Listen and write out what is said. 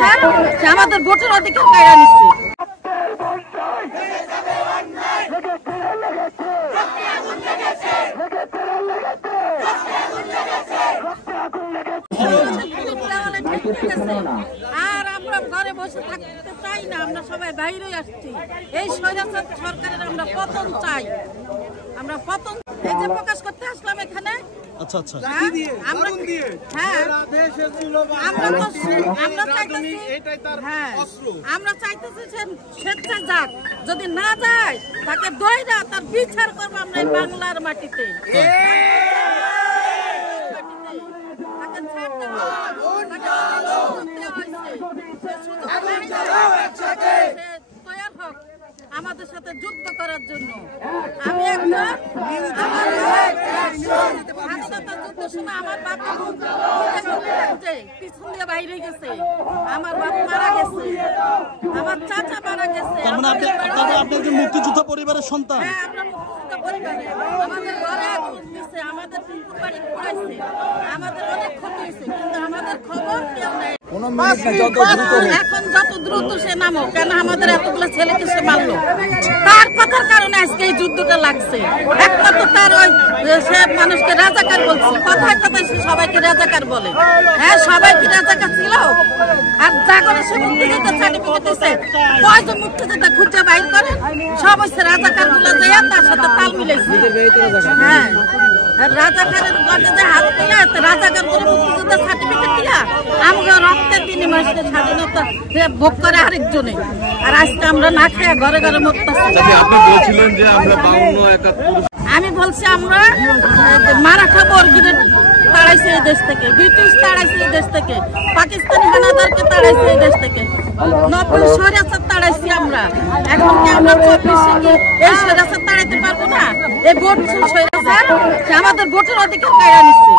স্বৈরাচার সে আমাদের ভোটের অধিকার কাড়া নিচ্ছে। আর আমরা ঘরে বসে থাকতে চাই না, আমরা সবাই বাইরে আসছি। এই স্বৈরাচার সরকারের আমরা পতন চাই, আমরা পতন এই যে প্রকাশ করতে আসলাম এখানে। আচ্ছা আচ্ছা, আমরা চাইতেছি স্বেচ্ছা যাক, যদি না যায় তাকে দইরা তার বিচার করবো আমরা এই বাংলার মাটিতে। আমাদের সাথে যুদ্ধ করার জন্য আমি একজন স্বাধীনতা যুদ্ধের সময় আমার বাবা পিছন দিয়ে বাইরে গেছে, আমার বাবা মারা গেছে, আমার চাচা মারা গেছে। আপনি একজন মুক্তিযোদ্ধা পরিবারের সন্তান? হ্যাঁ, আমরা মুক্তিযোদ্ধা পরিবারে। আমাদের ঘরে আগুন দিছে, আমাদের পুকুর বাড়ি পুড়াইছে, আমাদের অনেক ক্ষতি হয়েছে, কিন্তু আমাদের খবর কেউ নেই। এখন যত দ্রুত সে নামো কেন, আমাদের এতগুলো ছেলেকে সে মারলো, তার কথার কারণে আজকে এই যুদ্ধটা লাগছে। একমাত্র তার ওই সে মানুষকে রাজাকার বলছে, কথায় কথায় সে সবাইকে রাজাকার বলে। হ্যাঁ, সবাই কি রাজাকার ছিল? আর যা করে সে মুক্তিযোদ্ধা সার্টিফিকেট দিচ্ছে, কয়জন মুক্তিযোদ্ধা খুঁজে বাইর করে সব হচ্ছে রাজাকার গুলো যায় তার সাথে তাল মিলেছে। হ্যাঁ, রাজাকারের গর্জে হাত দিলে রাজাকার করে মুক্তিযোদ্ধা সার্টিফিকেট দিয়া আমরা রক্তের বিনিময়ে স্বাধীনতা ভোগ করে আরেকজনে। আর আজকে আমরা না খেয়ে ঘরে ঘরে মরতেছি। আমি বলছি আমরা মারাঠা বর্গীরে তাড়াইছে এই দেশ থেকে, ব্রিটিশ তাড়াইছে এই দেশ থেকে, পাকিস্তানি হানাদারকে তাড়াইছে এই দেশ থেকে, নব্বই স্বৈরাচার তাড়াইছি আমরা। এখন কি আমরা 24 এই স্বৈরাচার তাড়াইতে পারবো না? এই ভোট স্বৈরাচার আমাদের ভোটের অধিকার কাড়া নিচ্ছে।